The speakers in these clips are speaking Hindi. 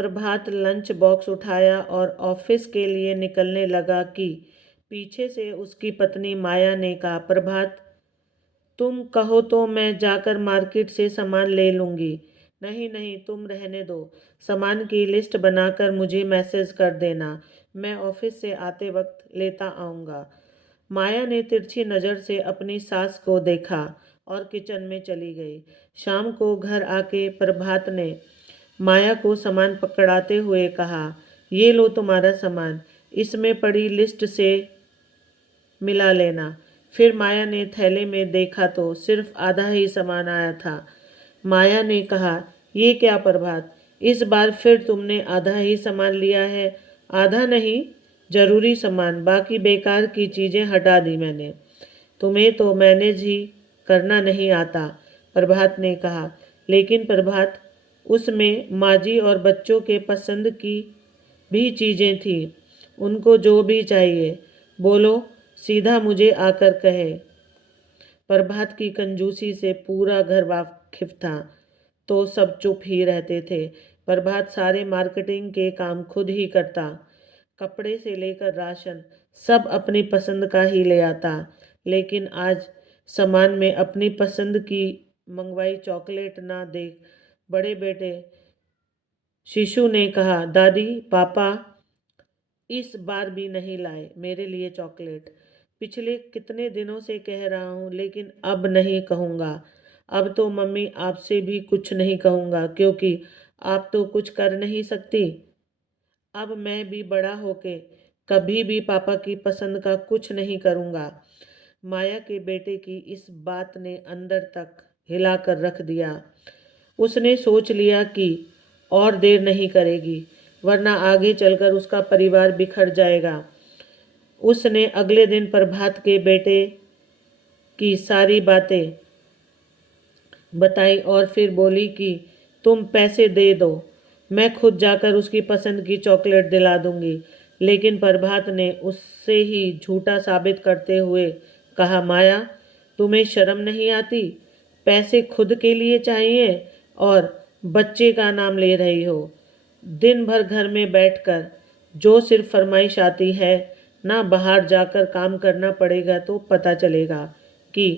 प्रभात लंच बॉक्स उठाया और ऑफिस के लिए निकलने लगा कि पीछे से उसकी पत्नी माया ने कहा, प्रभात, तुम कहो तो मैं जाकर मार्केट से सामान ले लूँगी। नहीं नहीं, तुम रहने दो। सामान की लिस्ट बनाकर मुझे मैसेज कर देना, मैं ऑफिस से आते वक्त लेता आऊँगा। माया ने तिरछी नज़र से अपनी सास को देखा और किचन में चली गई। शाम को घर आके प्रभात ने माया को सामान पकड़ाते हुए कहा, ये लो तुम्हारा सामान, इसमें पड़ी लिस्ट से मिला लेना। फिर माया ने थैले में देखा तो सिर्फ आधा ही सामान आया था। माया ने कहा, ये क्या प्रभात, इस बार फिर तुमने आधा ही सामान लिया है। आधा नहीं, जरूरी सामान, बाकी बेकार की चीज़ें हटा दी मैंने। तुम्हें तो मैनेज ही करना नहीं आता, प्रभात ने कहा। लेकिन प्रभात, उसमें माजी और बच्चों के पसंद की भी चीज़ें थी। उनको जो भी चाहिए बोलो, सीधा मुझे आकर कहे। प्रभात की कंजूसी से पूरा घर वाकिफ था, तो सब चुप ही रहते थे। प्रभात सारे मार्केटिंग के काम खुद ही करता, कपड़े से लेकर राशन सब अपनी पसंद का ही ले आता। लेकिन आज सामान में अपनी पसंद की मंगवाई चॉकलेट ना देख बड़े बेटे शिशु ने कहा, दादी पापा इस बार भी नहीं लाए मेरे लिए चॉकलेट। पिछले कितने दिनों से कह रहा हूँ, लेकिन अब नहीं कहूँगा। अब तो मम्मी आपसे भी कुछ नहीं कहूँगा, क्योंकि आप तो कुछ कर नहीं सकती। अब मैं भी बड़ा होके कभी भी पापा की पसंद का कुछ नहीं करूँगा। माया के बेटे की इस बात ने अंदर तक हिलाकर रख दिया। उसने सोच लिया कि और देर नहीं करेगी, वरना आगे चलकर उसका परिवार बिखर जाएगा। उसने अगले दिन प्रभात के बेटे की सारी बातें बताई और फिर बोली कि तुम पैसे दे दो, मैं खुद जाकर उसकी पसंद की चॉकलेट दिला दूंगी। लेकिन प्रभात ने उससे ही झूठा साबित करते हुए कहा, माया, तुम्हें शर्म नहीं आती? पैसे खुद के लिए चाहिए और बच्चे का नाम ले रही हो। दिन भर घर में बैठकर जो सिर्फ फरमाइश आती है, ना बाहर जाकर काम करना पड़ेगा तो पता चलेगा कि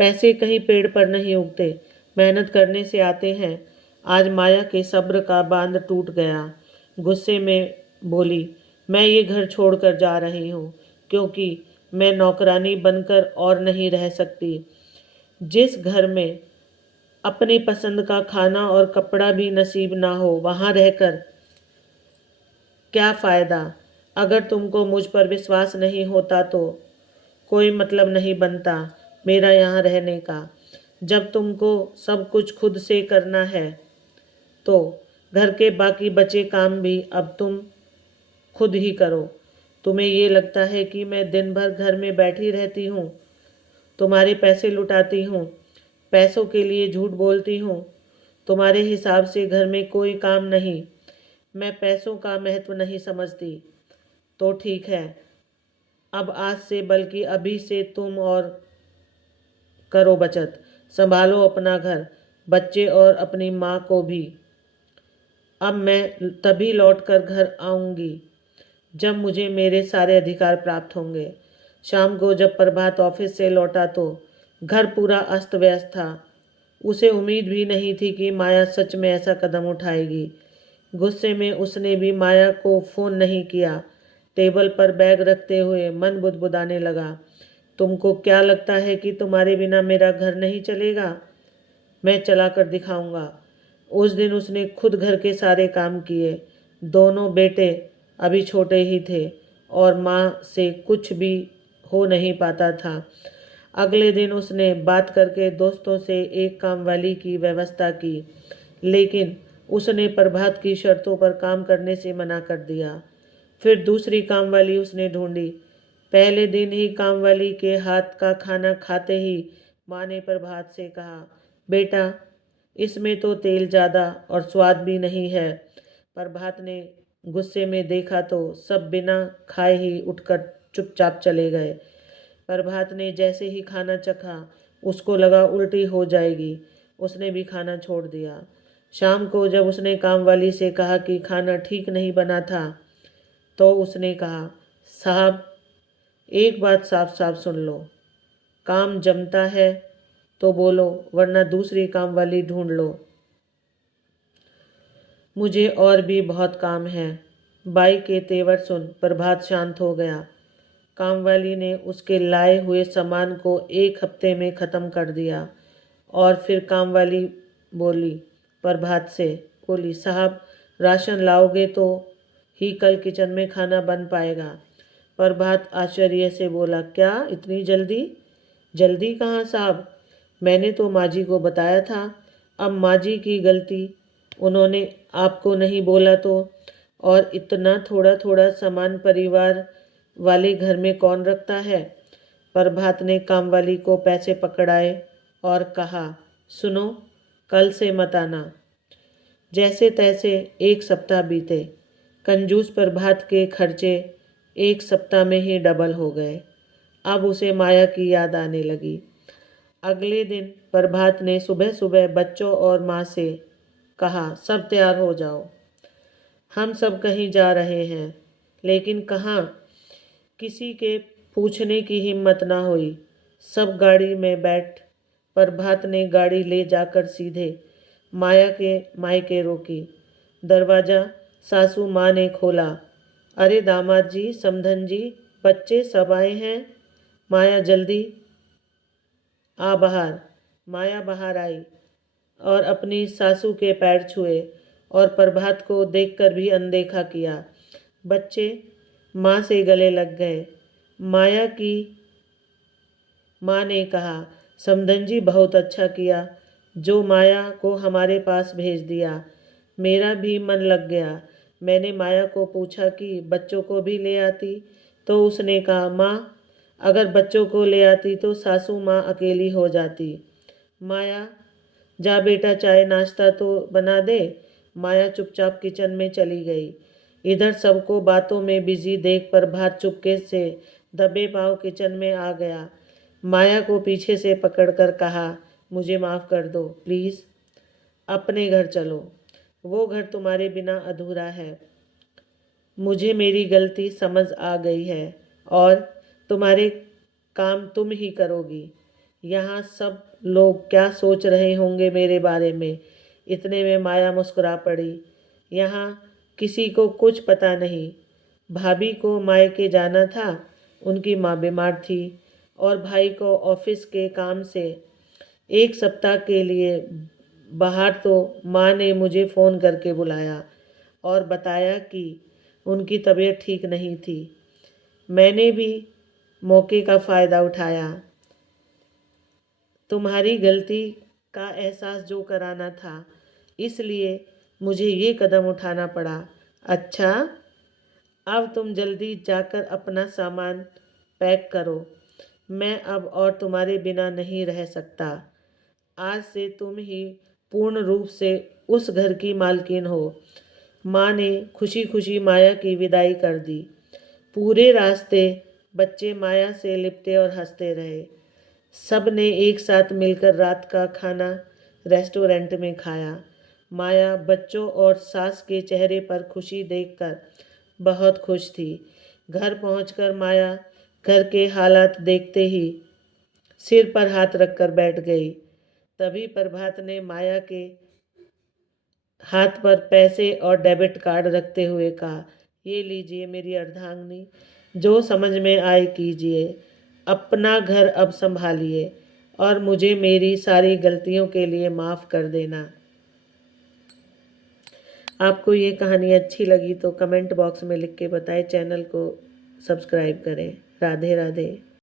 पैसे कहीं पेड़ पर नहीं उगते, मेहनत करने से आते हैं। आज माया के सब्र का बांध टूट गया। गुस्से में बोली, मैं ये घर छोड़कर जा रही हूँ, क्योंकि मैं नौकरानी बनकर और नहीं रह सकती। जिस घर में अपनी पसंद का खाना और कपड़ा भी नसीब ना हो, वहाँ रहकर क्या फ़ायदा? अगर तुमको मुझ पर विश्वास नहीं होता तो कोई मतलब नहीं बनता मेरा यहाँ रहने का। जब तुमको सब कुछ खुद से करना है तो घर के बाकी बचे काम भी अब तुम खुद ही करो। तुम्हें ये लगता है कि मैं दिन भर घर में बैठी रहती हूँ, तुम्हारे पैसे लुटाती हूँ, पैसों के लिए झूठ बोलती हूँ। तुम्हारे हिसाब से घर में कोई काम नहीं, मैं पैसों का महत्व नहीं समझती। तो ठीक है, अब आज से बल्कि अभी से तुम और करो बचत, संभालो अपना घर, बच्चे और अपनी माँ को भी। अब मैं तभी लौट कर घर आऊँगी जब मुझे मेरे सारे अधिकार प्राप्त होंगे। शाम को जब प्रभात ऑफिस से लौटा तो घर पूरा अस्त व्यस्त था। उसे उम्मीद भी नहीं थी कि माया सच में ऐसा कदम उठाएगी। गुस्से में उसने भी माया को फ़ोन नहीं किया। टेबल पर बैग रखते हुए मन बुदबुदाने लगा, तुमको क्या लगता है कि तुम्हारे बिना मेरा घर नहीं चलेगा? मैं चला कर दिखाऊंगा। उस दिन उसने खुद घर के सारे काम किए। दोनों बेटे अभी छोटे ही थे और माँ से कुछ भी हो नहीं पाता था। अगले दिन उसने बात करके दोस्तों से एक काम वाली की व्यवस्था की, लेकिन उसने प्रभात की शर्तों पर काम करने से मना कर दिया। फिर दूसरी काम वाली उसने ढूंढी। पहले दिन ही काम वाली के हाथ का खाना खाते ही माँ ने प्रभात से कहा, बेटा, इसमें तो तेल ज़्यादा और स्वाद भी नहीं है। प्रभात ने गुस्से में देखा तो सब बिना खाए ही उठकर चुपचाप चले गए। प्रभात ने जैसे ही खाना चखा उसको लगा उल्टी हो जाएगी। उसने भी खाना छोड़ दिया। शाम को जब उसने कामवाली से कहा कि खाना ठीक नहीं बना था, तो उसने कहा, साहब एक बात साफ साफ सुन लो, काम जमता है तो बोलो, वरना दूसरी कामवाली ढूंढ लो। मुझे और भी बहुत काम है। बाई के तेवर सुन प्रभात शांत हो गया। कामवाली ने उसके लाए हुए सामान को 1 हफ्ते में ख़त्म कर दिया। और फिर कामवाली बोली प्रभात से, बोली, साहब राशन लाओगे तो ही कल किचन में खाना बन पाएगा। प्रभात आश्चर्य से बोला, क्या इतनी जल्दी? जल्दी कहाँ साहब, मैंने तो माँ जी को बताया था। अब माँ जी की गलती, उन्होंने आपको नहीं बोला तो। और इतना थोड़ा थोड़ा सामान परिवार वाले घर में कौन रखता है? प्रभात ने कामवाली को पैसे पकड़ाए और कहा, सुनो, कल से मत आना। जैसे तैसे 1 सप्ताह बीते। कंजूस प्रभात के खर्चे 1 सप्ताह में ही डबल हो गए। अब उसे माया की याद आने लगी। अगले दिन प्रभात ने सुबह सुबह बच्चों और माँ से कहा, सब तैयार हो जाओ, हम सब कहीं जा रहे हैं। लेकिन कहाँ? किसी के पूछने की हिम्मत ना हुई। सब गाड़ी में बैठ प्रभात ने गाड़ी ले जाकर सीधे माया के मायके रोकी। दरवाज़ा सासू माँ ने खोला। अरे दामाद जी, समधन जी, बच्चे सब आए हैं। माया जल्दी आ बाहर। माया बाहर आई और अपनी सासू के पैर छुए और प्रभात को देखकर भी अनदेखा किया। बच्चे माँ से गले लग गए। माया की माँ ने कहा, समधन जी बहुत अच्छा किया जो माया को हमारे पास भेज दिया। मेरा भी मन लग गया। मैंने माया को पूछा कि बच्चों को भी ले आती, तो उसने कहा, माँ अगर बच्चों को ले आती तो सासू माँ अकेली हो जाती। माया, जा बेटा चाय नाश्ता तो बना दे। माया चुपचाप किचन में चली गई। इधर सबको बातों में बिजी देख प्रभात चुपके से दबे पांव किचन में आ गया। माया को पीछे से पकड़कर कहा, मुझे माफ़ कर दो प्लीज़, अपने घर चलो, वो घर तुम्हारे बिना अधूरा है। मुझे मेरी गलती समझ आ गई है और तुम्हारे काम तुम ही करोगी। यहाँ सब लोग क्या सोच रहे होंगे मेरे बारे में। इतने में माया मुस्कुरा पड़ी। यहाँ किसी को कुछ पता नहीं। भाभी को मायके जाना था, उनकी माँ बीमार थी और भाई को ऑफिस के काम से 1 सप्ताह के लिए बाहर, तो माँ ने मुझे फ़ोन करके बुलाया और बताया कि उनकी तबीयत ठीक नहीं थी। मैंने भी मौके का फ़ायदा उठाया। तुम्हारी गलती का एहसास जो कराना था, इसलिए मुझे ये कदम उठाना पड़ा। अच्छा, अब तुम जल्दी जाकर अपना सामान पैक करो। मैं अब और तुम्हारे बिना नहीं रह सकता। आज से तुम ही पूर्ण रूप से उस घर की मालकिन हो। माँ ने खुशी खुशी माया की विदाई कर दी। पूरे रास्ते बच्चे माया से लिपटे और हंसते रहे। सब ने एक साथ मिलकर रात का खाना रेस्टोरेंट में खाया। माया बच्चों और सास के चेहरे पर खुशी देखकर बहुत खुश थी। घर पहुंचकर माया घर के हालात देखते ही सिर पर हाथ रखकर बैठ गई। तभी प्रभात ने माया के हाथ पर पैसे और डेबिट कार्ड रखते हुए कहा, ये लीजिए मेरी अर्धांगिनी, जो समझ में आए कीजिए। अपना घर अब संभालिए और मुझे मेरी सारी गलतियों के लिए माफ़ कर देना। आपको ये कहानी अच्छी लगी तो कमेंट बॉक्स में लिख के बताएं। चैनल को सब्सक्राइब करें। राधे राधे।